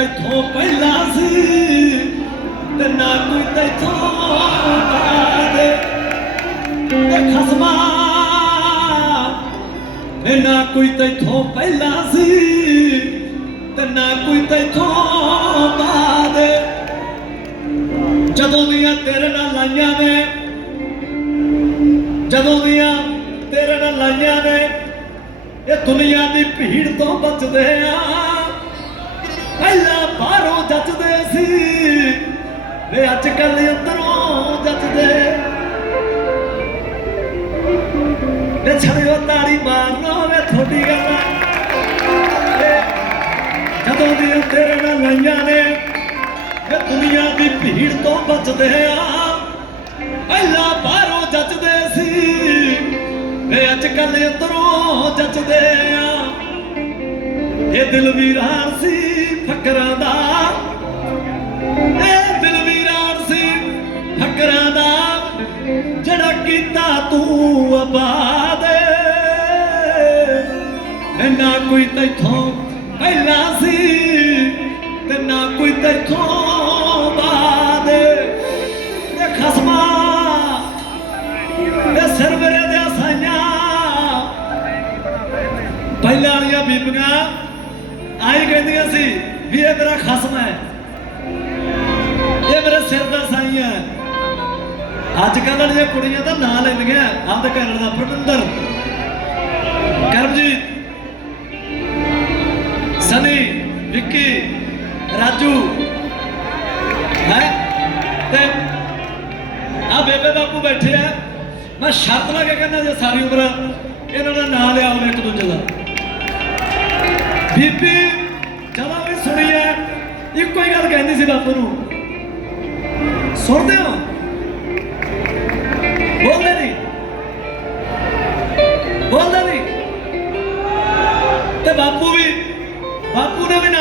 ਤੈਥੋਂ ਪਹਿਲਾਂ ਸੀ ਤੇ ਨਾ ਕੋਈ ਤੈਥੋਂ ਬਾਅਦ ਤੇ ਖਸਮਾ ਇਹ ਨਾ ਕੋਈ ਤੈਥੋਂ ਪਹਿਲਾਂ ਸੀ ਤੇ ਨਾ ਕੋਈ ਤੈਥੋਂ ਬਾਅਦ ਜਦੋਂ ਦੀਆਂ ਤੇਰੇ ਨਾਲ ਲਾਈਆਂ ਨੇ, ਜਦੋਂ ਦੀਆਂ ਤੇਰੇ ਨਾਲ ਲਾਈਆਂ ਨੇ, ਇਹ ਦੁਨੀਆ ਦੀ ਭੀੜ ਤੋਂ ਬਚਦੇ ਆ। ਸੀ। ਵੇ ਅੱਜ ਕੱਲ ਅੰਦਰੋਂ ਜੱਜਦੇ ਵੇ ਛੜਿਓ ਤਾੜੀ ਮਾਰਨਾ ਵੇ ਥੋੜੀ ਗੱਲ। ਆ। ਜਦੋਂ ਦੀਆਂ ਤੇਰੇ ਨਾਲ ਲਾਈਆਂ ਨੇ ਇਹ ਦੁਨੀਆ ਦੀ ਭੀੜ ਤੋਂ ਬਚਦੇ ਆ। ਪਹਿਲਾਂ ਬਾਹਰੋਂ ਜੱਜਦੇ ਸੀ। ਵੇ ਅੱਜ ਕੱਲ ਅੰਦਰੋਂ ਜੱਜਦੇ ਆ। ਇਹ ਦਿਲ ਵੀਰਾਨ ਸੀ। ਕੀਤਾ ਤੂੰ ਆਬਾਦ। ਨਾ ਕੋਈ ਤੈਥੋਂ ਪਹਿਲਾਂ ਸੀ, ਤੇ ਨਾ ਕੋਈ ਤੈਥੋਂ ਬਾਅਦ। ਇਹ ਖਸਮਾ ਇਹ ਸਿਰ ਦੇ ਸਾਈਆਂ। ਪਹਿਲਾਂ ਵਾਲੀਆਂ ਬੀਬੀਆਂ ਆਈ ਕਹਿੰਦੀਆਂ ਸੀ ਵੀ ਇਹ ਮੇਰਾ ਖਸਮ ਹੈ। ਅੱਜ ਕੱਲ੍ਹ ਵਾਲੀਆਂ ਕੁੜੀਆਂ ਤਾਂ ਨਾਂ ਲੈਂਦੀਆਂ, ਆਪਦੇ ਘਰ ਦਾ ਪਰਮਿੰਦਰ ਕਰਮਜੀਤ, ਸਨੀ, ਵਿੱਕੀ, ਰਾਜੂ। ਹੈ? ਤੇ ਆ ਬੇਬੇ ਬਾਪੂ ਬੈਠੇ ਆ। ਮੈਂ ਸ਼ਰਤ ਲਾ ਕੇ ਕਹਿੰਦਾ ਜੇ ਸਾਰੀ ਉਮਰ ਇਹਨਾਂ ਦਾ ਨਾਂ ਲਿਆ ਹੋਵੇ ਇੱਕ ਦੂਜੇ ਦਾ। ਬੀਬੀ ਜਦੋਂ ਵੀ ਸੁਣੀ ਹੈ ਇੱਕੋ ਹੀ ਗੱਲ ਕਹਿੰਦੀ ਸੀ ਬਾਪੂ ਨੂੰ। ਸੁਣਦੇ ਹੋ? ਤੇ ਬਾਪੂ ਵੀ ਬਾਪੂ ਨੇ ਵੀ ਨਾ